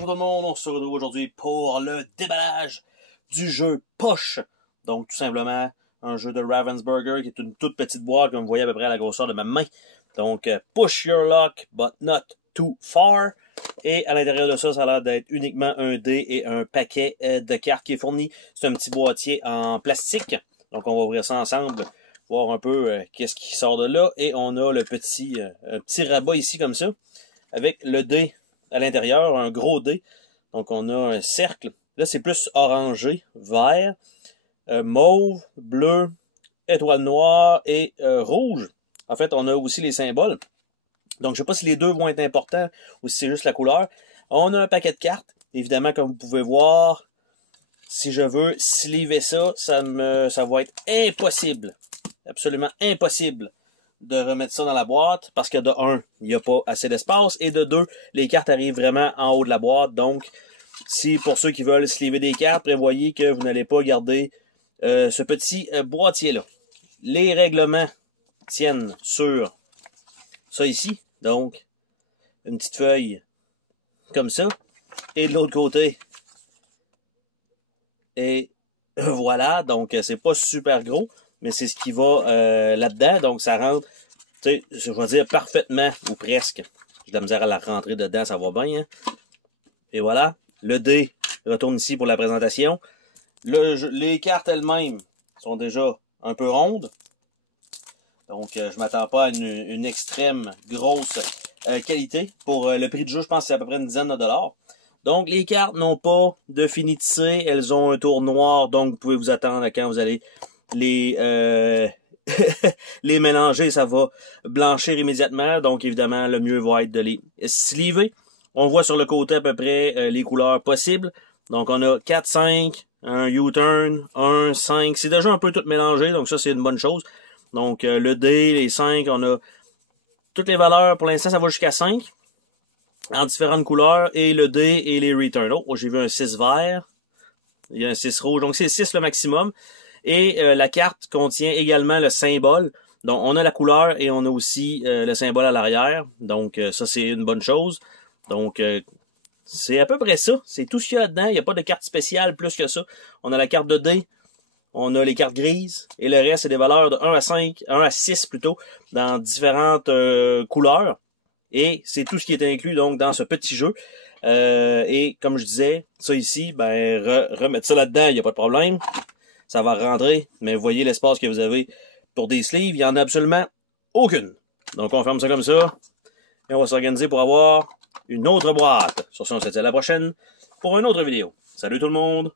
Bonjour tout le monde, on se retrouve aujourd'hui pour le déballage du jeu Push. Donc tout simplement un jeu de Ravensburger qui est une toute petite boîte comme vous voyez à peu près à la grosseur de ma main. Donc push your luck but not too far. Et à l'intérieur de ça, ça a l'air d'être uniquement un dé et un paquet de cartes qui est fourni. C'est un petit boîtier en plastique. Donc on va ouvrir ça ensemble, voir un peu qu'est-ce qui sort de là. Et on a le petit rabat ici comme ça, avec le dé à l'intérieur, un gros dé. Donc on a un cercle. Là c'est plus orangé, vert, mauve, bleu, étoile noire et rouge. En fait, on a aussi les symboles. Donc je ne sais pas si les deux vont être importants ou si c'est juste la couleur. On a un paquet de cartes. Évidemment, comme vous pouvez voir, si je veux sleever ça, ça va être impossible. Absolument impossible de remettre ça dans la boîte parce que de 1, il n'y a pas assez d'espace et de 2, les cartes arrivent vraiment en haut de la boîte. Donc, si pour ceux qui veulent sleever des cartes, prévoyez que vous n'allez pas garder ce petit boîtier-là. Les règlements tiennent sur ça ici. Donc, une petite feuille comme ça. Et de l'autre côté. Et voilà. Donc, c'est pas super gros. Mais c'est ce qui va là-dedans. Donc, ça rentre, tu sais, je vais dire parfaitement, ou presque. J'ai de la misère à la rentrer dedans, ça va bien. Hein? Et voilà. Le dé retourne ici pour la présentation. Les cartes elles-mêmes sont déjà un peu rondes. Donc, je m'attends pas à une extrême grosse qualité. Pour le prix du jeu, je pense que c'est à peu près une dizaine de dollars. Donc, les cartes n'ont pas de finité. Elles ont un tour noir. Donc, vous pouvez vous attendre à quand vous allez les mélanger. Ça va blanchir immédiatement. Donc, évidemment, le mieux va être de les sleever. On voit sur le côté à peu près les couleurs possibles. Donc, on a 4, 5, un U-turn, 1, 5. C'est déjà un peu tout mélangé. Donc, ça, c'est une bonne chose. Donc, le D, les 5, on a toutes les valeurs. Pour l'instant, ça va jusqu'à 5 en différentes couleurs. Et le D et les return. Oh, j'ai vu un 6 vert. Il y a un 6 rouge. Donc, c'est 6 le maximum. Et la carte contient également le symbole. Donc, on a la couleur et on a aussi le symbole à l'arrière. Donc, ça, c'est une bonne chose. Donc, c'est à peu près ça. C'est tout ce qu'il y a là-dedans. Il n'y a pas de carte spéciale plus que ça. On a la carte de dé. On a les cartes grises. Et le reste, c'est des valeurs de 1 à 5, 1 à 6 plutôt, dans différentes couleurs. Et c'est tout ce qui est inclus donc dans ce petit jeu. Et comme je disais, ça ici, ben remettre ça là-dedans, il n'y a pas de problème. Ça va rentrer. Mais vous voyez l'espace que vous avez pour des sleeves. Il n'y en a absolument aucune. Donc on ferme ça comme ça. Et on va s'organiser pour avoir une autre boîte. Sur ce, on se dit à la prochaine pour une autre vidéo. Salut tout le monde!